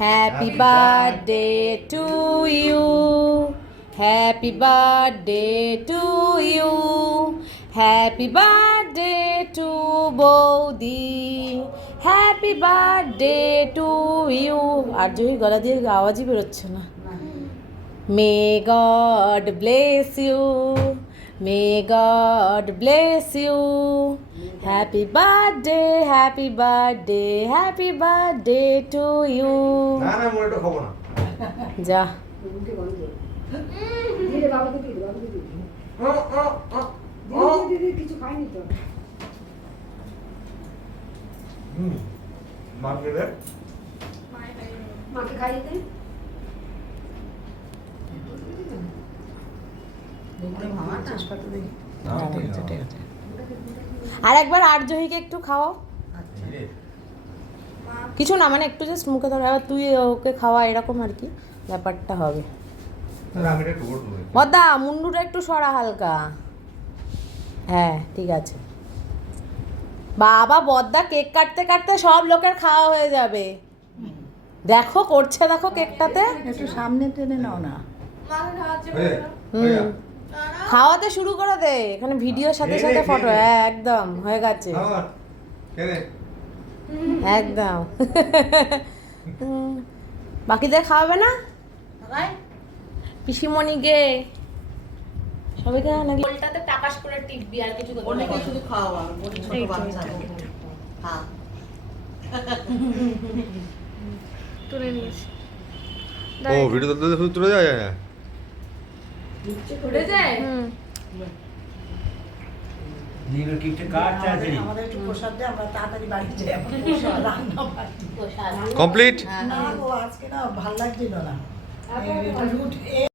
Happy birthday to you. Happy birthday to you. Happy birthday to বৌদি. Happy birthday to you. আর জয়ী গলা দিয়ে আওয়াজই বেরোচ্ছে না. May God bless you. May God bless you. Happy birthday, happy birthday, happy birthday to you. না না মোটা খাবো না যা দিদি বাবাকে দিদি দিদি কিছু খাইনি তো মাকে দে মাকে খাইয়ে দে আর একবার আর্যহিকে একটু খাওয়াও কিছু না মানে একটু জাস্ট মুখে ধরো এবার তুই ওকে খাওয়া এরকম আর কি ব্যাপারটা হবে আমি এটা টোট দেব বদা মুন্ডুটা একটু সরা হালকা হ্যাঁ ঠিক আছে বাবা বদ্দা কেক কাটতে কাটতে সব লোকের খাওয়া হয়ে যাবে দেখো করছে দেখো কেকটাতে একটু সামনে টেনে নাও না হুম খাওয়াতে শুরু করে দে এখানে ভিডিওর সাথে সাথে ফটো হ্যাঁ একদম হয়ে গেছে একদম বাকিদের খাওয়াবে না পিসিমণি গে সবাইকে নাকি ওলটাতে টাকাস করে টিপবি আর কিছু করতে অনেকে শুধু খাওয়া ছোট বাচ্চা হ্যাঁ তুলে নিয়েছি ও ভিডিও তুলে যায় উঠে যায় নীল কিপটে কাট আছে আমাদের একটু প্রসাদ দে আমরা তাড়াতাড়ি বাড়ি যাই আমরা রান্না বাড়ি কমপ্লিট না গো আজকে না ভালো লাগছিল না রুট